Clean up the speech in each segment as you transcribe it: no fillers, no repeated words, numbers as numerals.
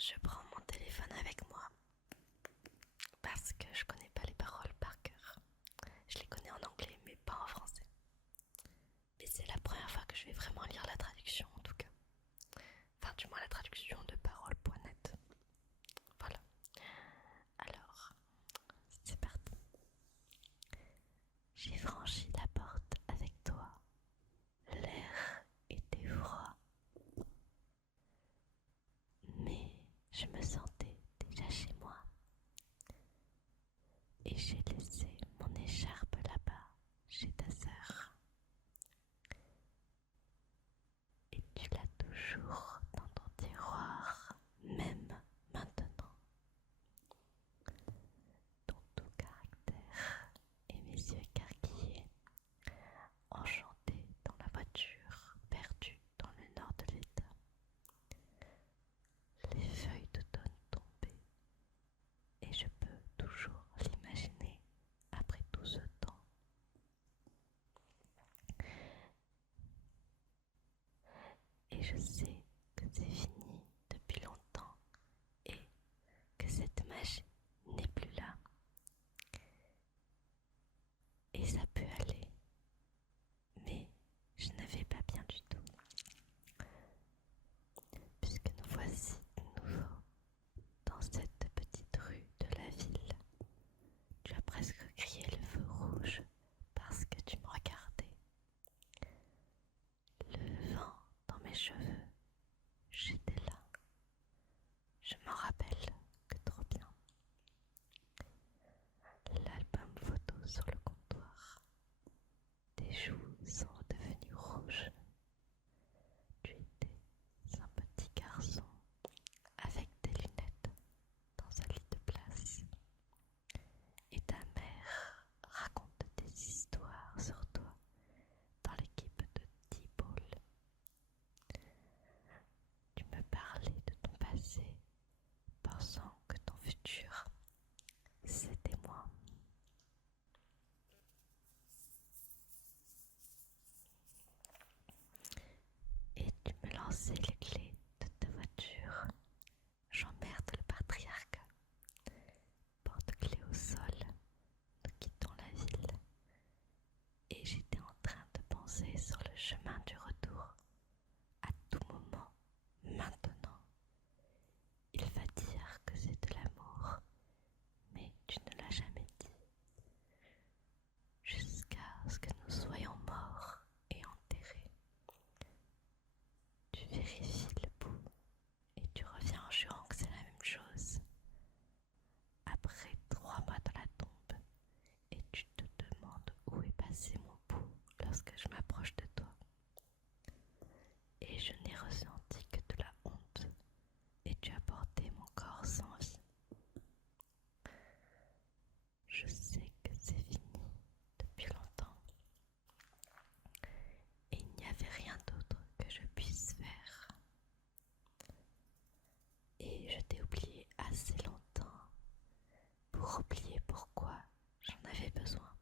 je prends mon téléphone avec moi parce que je connais pas les paroles par cœur. Je les connais en anglais mais pas en français. Mais c'est la première fois que je vais vraiment lire la traduction en tout cas. Enfin du moins la traduction de paroles.net. Voilà. Alors, c'est parti. J'ai franchi la porte avec toi. L'air était froid. Mais je me sentais déjà chez moi. Et j'ai laissé mon écharpe là-bas, chez ta sœur. Et tu l'as toujours dans ton tiroir, même maintenant. Ton doux caractère et mes yeux écarquillés, enchantés dans la voiture, perdue dans le nord de l'État. Les feuilles d'automne tombaient, et je peux toujours l'imaginer après tout ce temps. Et je sais que c'est fini depuis longtemps et que cette magie n'est plus là. Et ça peut aller, mais je ne vais pas bien du tout. Puisque nous voici de nouveau dans cette petite rue de la ville. Tu as presque crié le feu rouge parce que tu me regardais. Le vent dans mes cheveux, j'étais là. Je m'en rappelle que trop bien. L'album photo sur le comptoir. Tes joues sont redevenues rouges. Tu étais un petit garçon avec des lunettes dans un lit de place. Et ta mère raconte des histoires sur toi dans l'équipe de T-Ball. Tu me parlais de ton passé, pensant que ton futur, c'était moi. Et tu me lançais les clés de ta voiture. J'emmerde le patriarcat. Porte-clés au sol, nous quittons la ville. Et j'étais en train de penser sur le chemin du retour. À tout moment, maintenant, il va dire que c'est de l'amour, mais tu ne l'as jamais dit. Jusqu'à ce que nous soyons morts et enterrés. Tu vérifies le bout et tu reviens en jurant que c'est la même chose. Après 3 mois dans la tombe, et tu te demandes où est passé mon pouls lorsque je m'approche de toi. Et je n'ai ressenti que de la honte, et tu as porté mon corps sans vie. Je sais que c'est fini depuis longtemps, et il n'y avait rien d'autre que je puisse faire. Et je t'ai oublié assez longtemps pour oublier pourquoi j'en avais besoin.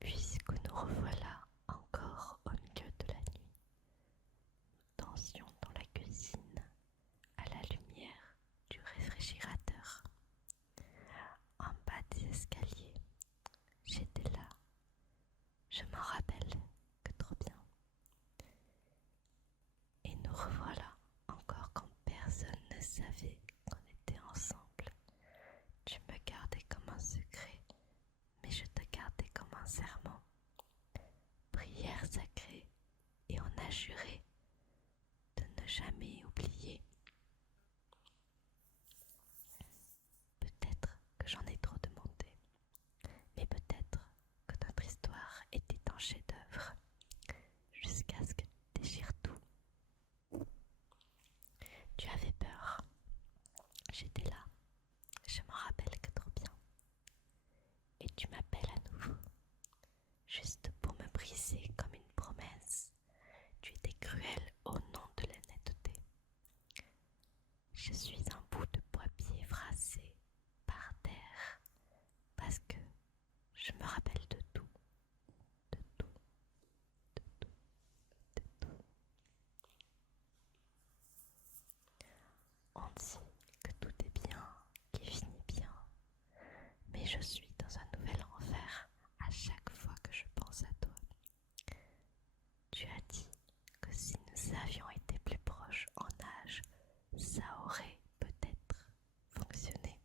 Puisque nous revoilà encore au milieu de la nuit, nous dansions dans la cuisine à la lumière du réfrigérateur. En bas des escaliers, j'étais là, je m'en rappelle que trop bien. Et nous revoilà encore quand personne ne savait qu'on était ensemble. Tu me gardais comme un secret, mais je te gardais comme un serment. Prière sacrée, et on a juré de ne jamais oublier. Peut-être que j'en ai trop demandé, mais peut-être que notre histoire était un chef-d'œuvre, jusqu'à ce que tu déchires tout. Tu avais peur, j'étais là, je m'en rappelle que trop bien. Et tu m'appelles à nouveau, juste pour me briser comme une promesse. Tu étais cruel au nom de l'honnêteté. senti que tout est bien, qui finit bien, mais je suis dans un nouvel enfer à chaque fois que je pense à toi. Tu as dit que si nous avions été plus proches en âge, ça aurait peut-être fonctionné.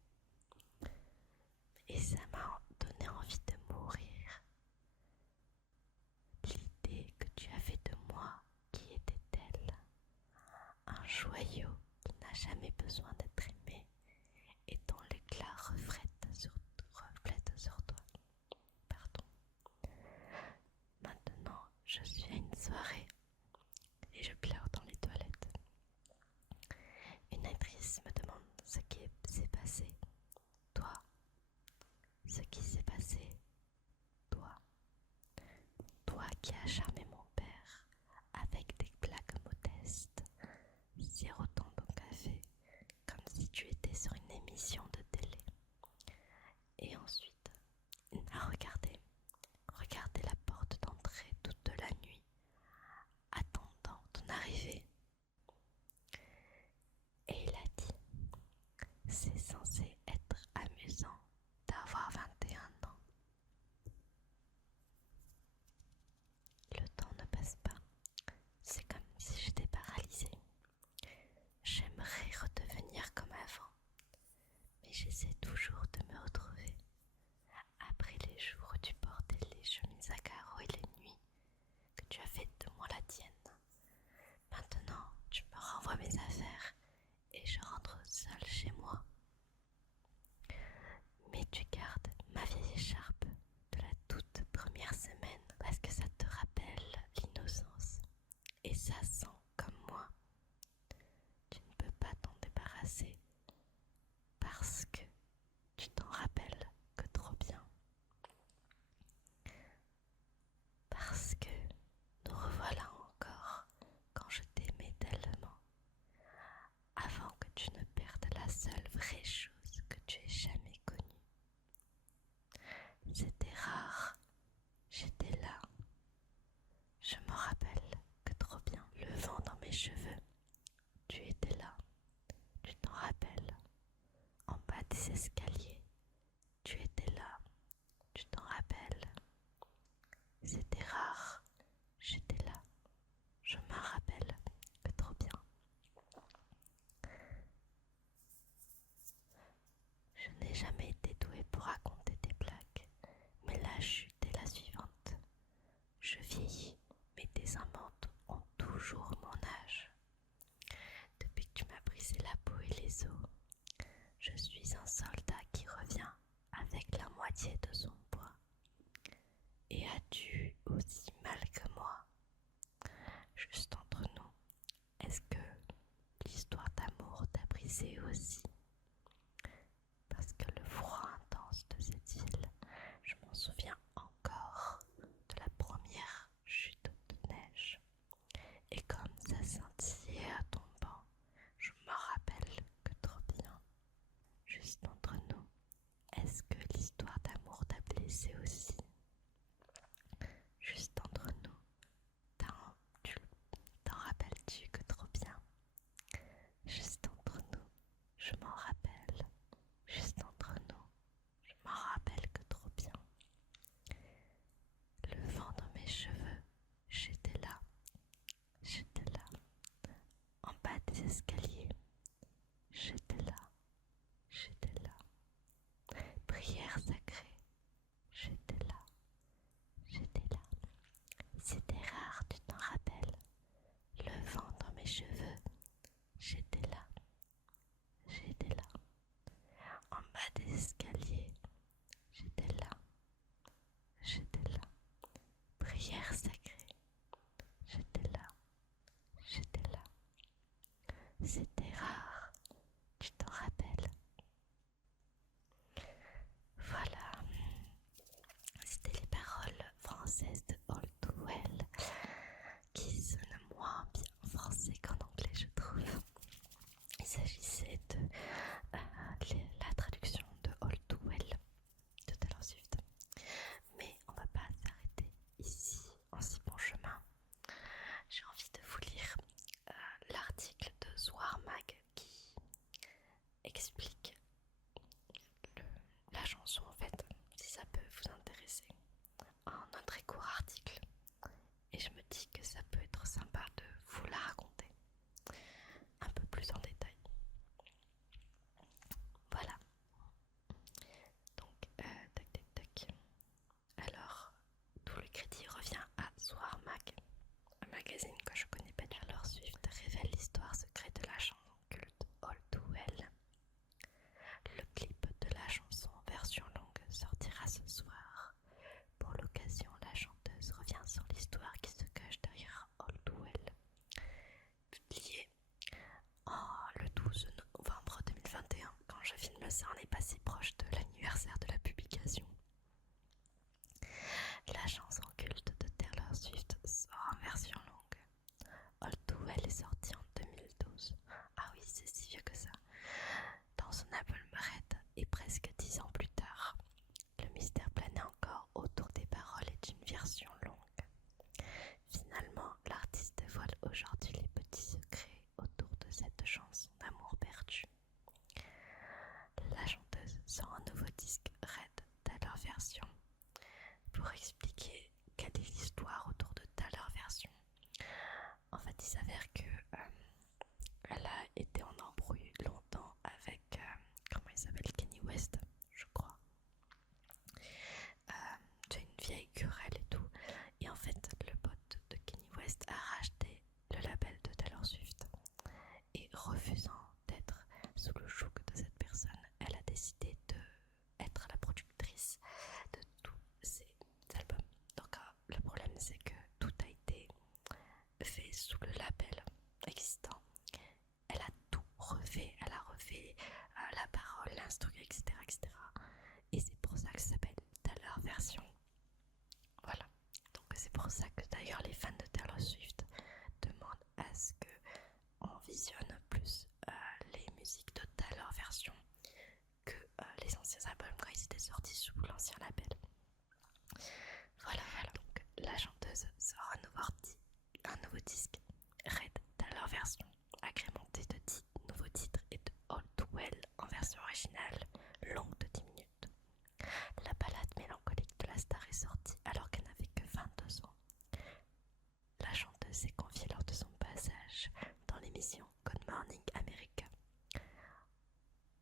Et ça m'a donné envie de mourir. L'idée que tu avais de moi, qui était-elle? Un joyau qui n'a jamais besoin d'être aimé et dont l'éclat reflète sur toi. Pardon. Maintenant, je suis à une soirée et je pleure dans les toilettes. Une actrice me demande ce qui s'est passé. Toi. Ce qui s'est passé. Toi. Toi qui as charmé mon père avec des blagues modestes, sirotant ton café comme si tu étais sur une émission de télé. Et ensuite, il m'a regardé la porte d'entrée toute la nuit, attendant ton arrivée. Et il a dit, c'est censé être amusant d'avoir 21 ans. Le temps ne passe pas, c'est comme si j'étais paralysée. J'aimerais redevenir comme avant, mais j'essaie toujours de me retrouver. Après les jours où tu portais les chemises à carreaux et les nuits que tu as fait de moi la tienne, maintenant tu me renvoies mes affaires et je rentre seule chez moi. Mais tu gardes ma vieille écharpe de la toute première semaine parce que ça te rappelle l'innocence et ça sent comme moi. Tu ne peux pas t'en débarrasser parce que tu t'en rappelles que trop bien. Parce que nous revoilà encore quand je t'aimais tellement, avant que tu ne perdes la seule vraie chose que tu aies jamais connue. C'était rare, j'étais là. Je me rappelle que trop bien, le vent dans mes cheveux. Tu étais là, tu t'en rappelles. En bas des escaliers, tu étais là, tu t'en rappelles. C'était rare, j'étais là. Je me rappelle que trop bien. Je n'ai jamais été douée pour raconter des blagues, mais la chute est la suivante. Je vieillis, mais tes amantes ont toujours mon âge. Depuis que tu m'as brisé la peau et les os, je suis un soldat qui revient avec la moitié de son poids. Et as-tu aussi mal que moi? Juste entre nous, est-ce que l'histoire d'amour t'a brisé aussi? Parce que le froid intense de cette ville, je m'en souviens encore de la première chute de neige. Et comme ça scintillait à tombant, je me rappelle que trop bien. Juste entre nous, est-ce que l'histoire d'amour t'a blessé aussi? Juste entre nous, t'en rappelles-tu que trop bien? Juste entre nous, je m'en ça en est passé proche de l'anniversaire de la publication. La chanson culte de Taylor Swift sort en version longue. All Too Well est sortie en 2012. Ah oui, c'est si vieux que ça. Dans son album Red, et presque 10 ans plus tard, le mystère planait encore autour des paroles et d'une version longue. Finalement, l'artiste dévoile aujourd'hui les petits secrets autour de cette chanson d'amour perdu. La chanteuse sort un nouveau disque Red, Taylor version. Pour expliquer quelle est l'histoire autour de Taylor version, en fait il s'avère que elle a été en embrouille longtemps avec comment il s'appelle, Kanye West, je crois. C'est une vieille querelle et tout, et en fait le pote de Kanye West a racheté le label de Taylor Swift, et refusant d'être sous le joug de cette personne, elle a décidé d'être la productrice de tous ses albums. Donc le problème c'est que tout a été fait sous le label existant. Elle a tout refait, elle a refait la parole, l'instru, etc., etc. Et c'est pour ça que ça s'appelle Taylor version. Voilà. Donc c'est pour ça que d'ailleurs les fans de Taylor Swift demandent à ce que on visionne plus les musiques de Taylor version que les anciens albums quand ils étaient sortis sous l'ancien label. Voilà, donc la chanteuse sort un nouveau disque Red Taylor version, agrémenté de 10 nouveaux titres et de All Too Well en version originale, longue de 10 minutes. La ballade mélancolique de la star est sortie alors qu'elle n'avait que 22 ans. La chanteuse s'est confiée lors de son passage dans l'émission Good Morning America.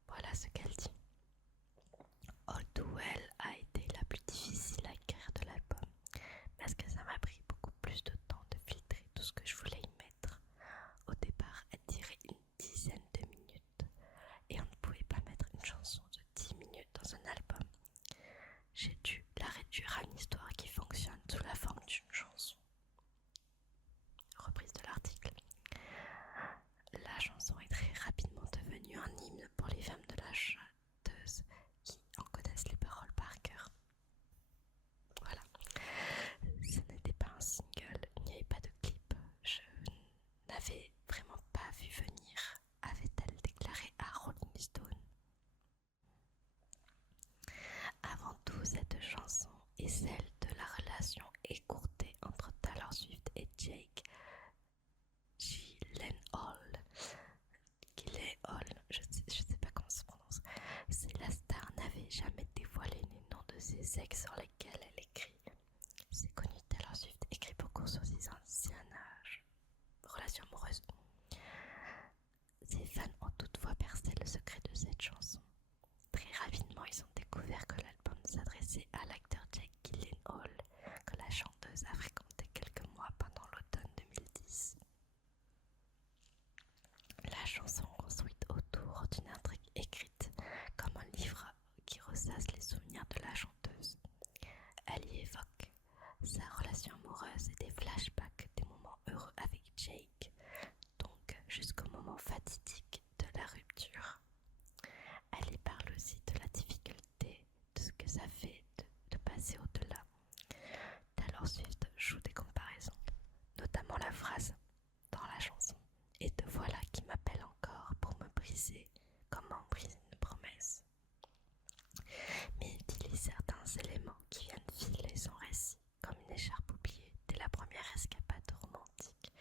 Voilà ce qu'elle dit. All Too Well a été la plus difficile à écrire de l'album parce que ça m'a pris beaucoup plus de temps de filtrer tout ce que je voulais y mettre. Au départ, elle dirait une dizaine de minutes et on ne pouvait pas mettre une chanson de 10 minutes dans un album. J'ai dû la réduire à une histoire qui fonctionne sous la forme d'une chanson. Reprise de l'article. La chanson est très rapidement devenue un hymne pour les femmes de la chanteuse qui en connaissent les paroles par cœur. Voilà. Ce n'était pas un single, il n'y avait pas de clip. Je n'avais vraiment pas vu venir, avait-elle déclaré à Rolling Stone. Avant tout, cette chanson est celle de la relation écourtée entre Taylor Swift et Jake Gyllenhaal. Je sais pas comment ça se prononce. La star n'avait jamais dévoilé les noms de ses ex sur lesquels elle écrit. C'est connu, Taylor Swift écrit beaucoup sur ses anciennes relations amoureuses. Ses fans ont toutefois percé le secret de cette chanson. Très rapidement, ils ont découvert que l'album s'adressait à l'acteur Jake Gyllenhaal, que la chanteuse a fréquenté quelques mois pendant l'automne 2010. La chanson construite autour d'une intrigue écrite comme un livre qui ressasse les souvenirs de la chanteuse. Elle y évoque sa relation amoureuse et des flashbacks des moments heureux avec Jake, donc jusqu'au moment fatidique de la rupture. Elle y parle aussi de la difficulté de ce que ça fait de passer au-delà. Taylor Swift joue des comparaisons, notamment la phrase dans la chanson « Et te voilà qui m'appelle encore pour me briser, comment briser une promesse ?» mais utilise certains éléments qui viennent filer son récit, comme une écharpe oubliée dès la première escapade romantique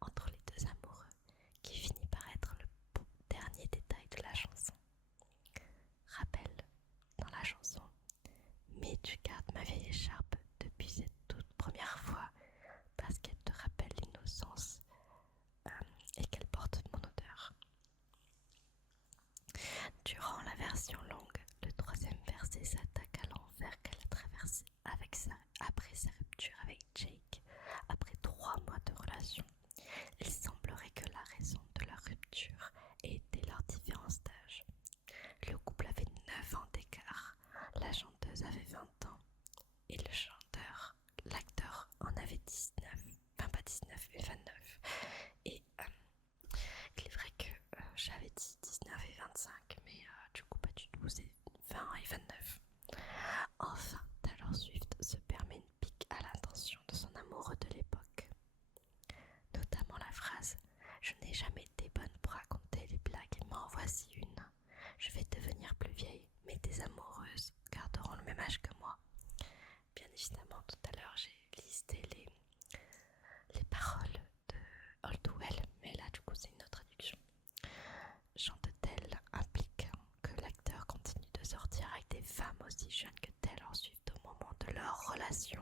entre les deux amoureux, qui finit par être le dernier détail de la chanson. Rappel dans la chanson « Mais tu gardes ma vieille écharpe depuis cette toute première fois parce qu'elle te rappelle l'innocence et qu'elle porte mon odeur. » Durant la version longue, le troisième verset s'attaque à l'enfer qu'elle a traversé après sa rupture avec Jake. Après 3 mois de relation, il semblerait que la raison de la rupture ait été leur différence d'âge. Le couple avait 9 ans d'écart, la chanteuse avait 20 ans et l'acteur en avait 19, enfin pas 19 mais 29. Et il est vrai que j'avais dit 19 et 25, mais du coup pas du jamais été bonne pour raconter les blagues, mais en voici une. Je vais devenir plus vieille, mais tes amoureuses garderont le même âge que moi. Bien évidemment, tout à l'heure, j'ai listé les paroles de Oldwell, mais là, du coup, c'est une autre traduction. Chante-t-elle implique que l'acteur continue de sortir avec des femmes aussi jeunes que telles ensuite au moment de leur relation.